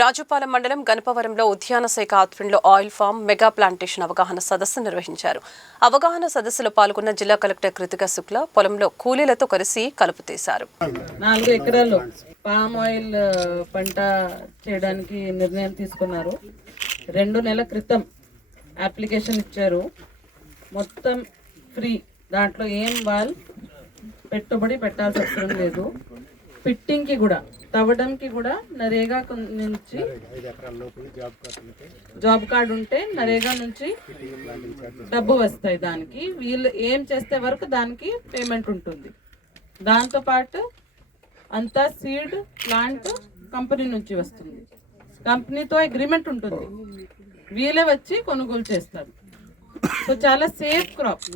రాజుపాలెం మండలం గణపవరంలో ఉద్యాన శాఖ ఆధ్వర్యంలో ఆయిల్ ఫామ్ మెగా ప్లాంటేషన్ అవగాహన సదస్సు నిర్వహించారు. అవగాహన సదస్సులో పాల్గొన్న జిల్లా కలెక్టర్ కృతికా శుక్లా పొలంలో కూలీలతో కలిసి కలుపు తీశారు. 4 ఎకరాల్లో పామ్ ఆయిల్ పంట చేయడానికి నిర్ణయం తీసుకున్నారు. 2 నెలల క్రితం అప్లికేషన్ ఇచ్చారు. మొత్తం ఫ్రీ, దాంట్లో ఏం పెట్టుబడి పెట్టాల్సిన అవసరం లేదు. ఫిట్టింగ్కి కూడా, తవ్వడంకి కూడా నరేగా నుంచి జాబ్ కార్డు ఉంటే నరేగా నుంచి డబ్బు వస్తాయి. దానికి వీళ్ళు ఏం చేస్తే వరకు దానికి పేమెంట్ ఉంటుంది. దాంతోపాటు అంతా సీడ్ ప్లాంట్ కంపెనీ నుంచి వస్తుంది. కంపెనీతో అగ్రిమెంట్ ఉంటుంది, వీళ్ళే వచ్చి కొనుగోలు చేస్తారు. సో చాలా సేఫ్ క్రాప్.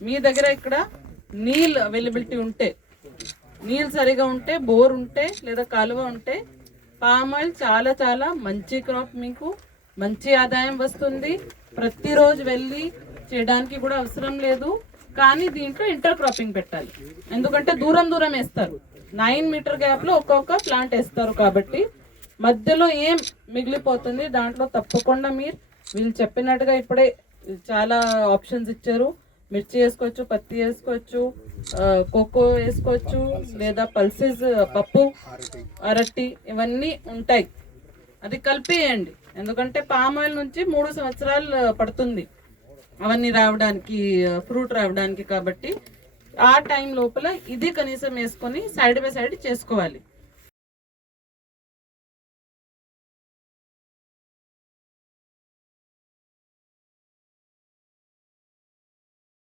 మీ దగ్గర ఇక్కడ నీళ్ళు అవైలబిలిటీ ఉంటే, నీళ్ళు సరిగా ఉంటే, బోర్ ఉంటే లేదా కాలువ ఉంటే పామ్ ఆయిల్ చాలా చాలా మంచి క్రాప్. మీకు మంచి ఆదాయం వస్తుంది. ప్రతిరోజు వెళ్ళి చేయడానికి కూడా అవసరం లేదు. కానీ దీంట్లో ఇంటర్ క్రాపింగ్ పెట్టాలి, ఎందుకంటే దూరం దూరం వేస్తారు. 9 మీటర్ గ్యాప్లో ఒక్కొక్క ప్లాంట్ వేస్తారు. కాబట్టి మధ్యలో ఏం మిగిలిపోతుంది, దాంట్లో తప్పకుండా మీరు వీళ్ళు చెప్పినట్టుగా ఇప్పుడే చాలా ఆప్షన్స్ ఇచ్చారు. మిర్చి వేసుకోవచ్చు, పత్తి వేసుకోవచ్చు, కోకో వేసుకోవచ్చు, లేదా పల్సెస్, పప్పు, అరటి, ఇవన్నీ ఉంటాయి. అది కలిపేయండి, ఎందుకంటే పామ్ ఆయిల్ నుంచి 3 సంవత్సరాలు పడుతుంది అవన్నీ రావడానికి, ఫ్రూట్ రావడానికి. కాబట్టి ఆ టైం లోపల ఇది కనీసం వేసుకొని సైడ్ బై సైడ్ చేసుకోవాలి.